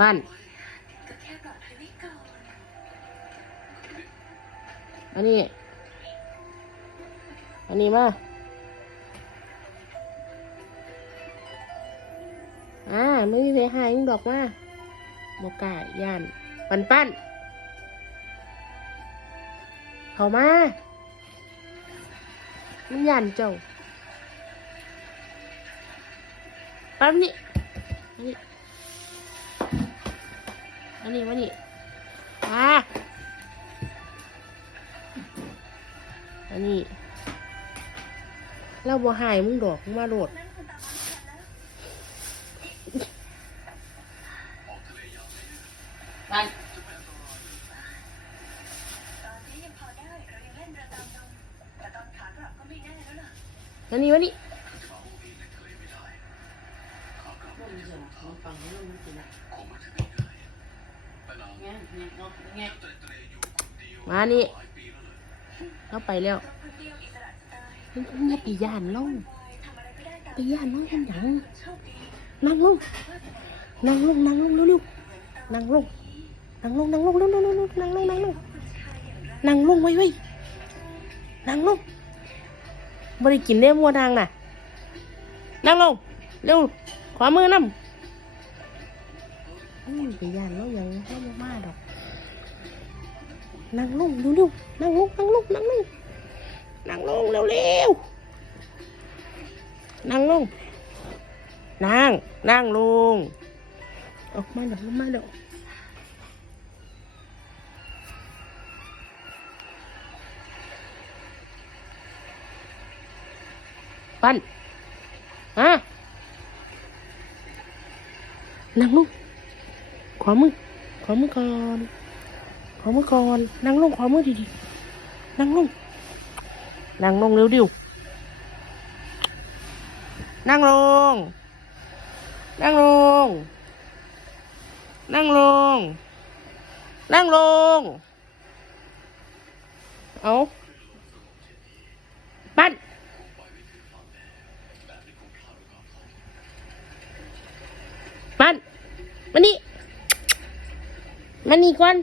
ปั้นอัน อันนี้ อันนี้มาอ่าไม่มีเพหายงดอกมาบกาย่านปันปั้นเข้ามา มันย่านเจ้าปั้นมนี่นี่ นี่มานี่มาอันนี้เราบ่หายมึงดอกมึงมาโหลดนั้นคุณตามมาไม่ทันแล้วปั้นตอนนี้ยังพอได้เรายังเล่นเรือตามลมแต่ตอนขากลับก็ไม่แน่แล้วล่ะ มานี่มานี่มานี่เราไปแล้วก็เพื่อเดียวอิสระสไตล์มันอย่าไปย่านล่องทำอะไรไม่ได้ตามไปย่านล่องกันยังนั่งลงนั่งลงนั่งลงเร็วๆนั่งลงนั่งลงนั่งลงเร็วๆนั่งลงนั่งลงนั่งลงนั่งลงไว้ไว้นั่งลงบริกินได้มัวนางน่ะ นั่งลงเร็วขวามือน้ำ อืมไปย่านแล้วยังไม่มาดอกนั่งลงเร็วๆนั่งลงนั่งลงนั่งลงนั่งลงเร็วๆนั่งลงนั่งนั่งลงออกมาเดี๋ยวมาเดี๋ยวปั้นฮะนั่งลง ขวามือ ขวามือก่อน ขวามือก่อน นั่งลงขวามือดีๆ นั่งลง นั่งลงเร็วดิวนั่งลง นั่งลง นั่งลง นั่งลง เอาปั้นปั้นมานี่ มันนี่ก่อน